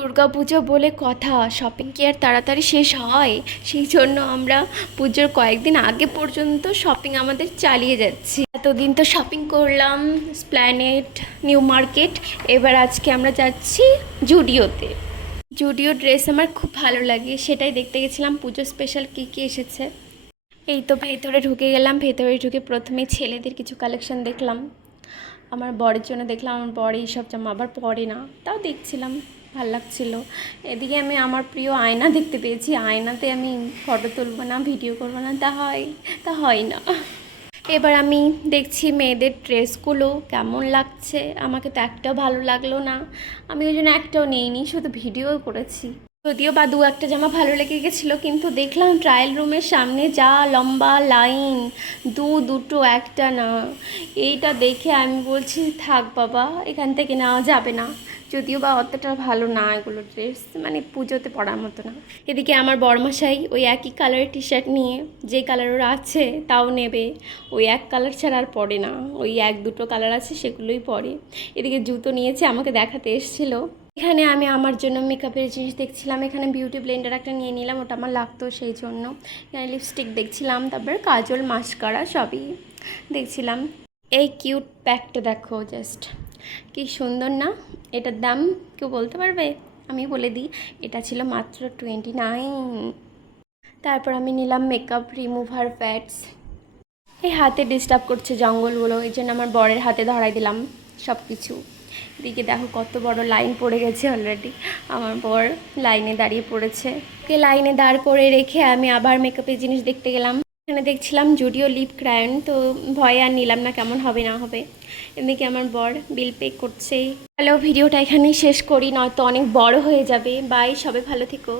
দুর্গাপুজো বলে কথা, শপিং কি আর তাড়াতাড়ি শেষ হয়? সেই জন্য আমরা পুজোর কয়েকদিন আগে পর্যন্ত শপিং আমাদের চালিয়ে যাচ্ছি। এতদিন তো শপিং করলাম স্প্ল্যানেড, নিউ মার্কেট, এবার আজকে আমরা যাচ্ছি জুডিওতে। জুডিও ড্রেস আমার খুব ভালো লাগে, সেটাই দেখতে গেছিলাম পুজো স্পেশাল কী কী এসেছে। এই তো ভেতরে ঢুকে গেলাম, ভেতরে ঢুকে প্রথমে ছেলেদের কিছু কালেকশন দেখলাম, আমার বরের জন্য দেখলাম। আমার বর এইসব জামা আবার পরে না, তাও দেখছিলাম, ভাল লাগছিল। এদিকে আমি আমার প্রিয় আয়না দেখতে পেয়েছি, আয়নাতে আমি ফটো তুলবো না, ভিডিও করবো না, তা হয় না। এবার আমি দেখছি মেয়েদের ড্রেসগুলো কেমন লাগছে, আমাকে তো একটাও ভালো লাগলো না, আমি ওই জন্য একটাও নিইনি, শুধু ভিডিও করেছি। যদিও বা দু একটা জামা ভালো লেগে গেছিলো, কিন্তু দেখলাম ট্রায়াল রুমের সামনে যা লম্বা লাইন, দুটো একটা না, এইটা দেখে আমি বলছি থাক বাবা, এখান থেকে নেওয়া যাবে না। যদিও বা অতটা ভালো না এগুলো ড্রেস, মানে পুজোতে পরার মতো না। এদিকে আমার বড়মশাই ওই একই কালারের টি শার্ট নিয়ে, যে কালার ওর আছে তাও নেবে, ওই এক কালার ছাড়া আর পরে না, ওই এক দুটো কালার আছে সেগুলোই পরে। এদিকে জুতো নিয়েছে, আমাকে দেখাতে এসেছিলো। এখানে আমি আমার জন্য মেকআপের জিনিস দেখছিলাম, এখানে বিউটি ব্লেন্ডার একটা নিয়ে নিলাম, ওটা আমার লাগতো সেই জন্য। এখানে লিপস্টিক দেখছিলাম, তারপর কাজল, মাস্কারা সবই দেখছিলাম। এই কিউট ব্যাগটা দেখো, জাস্ট কি সুন্দর না? এটার দাম কেউ বলতে পারবে? আমি বলে দিই, এটা ছিল মাত্র 29। তারপর আমি নিলাম মেকআপ রিমুভার প্যাডস। এই হাতে ডিস্টার্ব করছে জঙ্গলগুলো, এই জন্য আমার বরের হাতে ধরাই দিলাম সব কিছু। এদিকে দেখো কত বড় লাইন পড়ে গেছে অলরেডি, আমার বর লাইনে দাঁড়িয়ে পড়েছে। ওকে লাইনে দাঁড় করে রেখে আমি আবার মেকআপের জিনিস দেখতে গেলাম। এখানে দেখছিলাম জুডিও লিপ ক্রায়ন, তো ভয়ে আর নিলাম না, কেমন হবে না হবে। এদিকে আমার বর বিল পে করছে। হ্যালো, ভিডিওটা এখানেই শেষ করি, নয়তো অনেক বড় হয়ে যাবে। বাই, সবাই ভালো থেকো।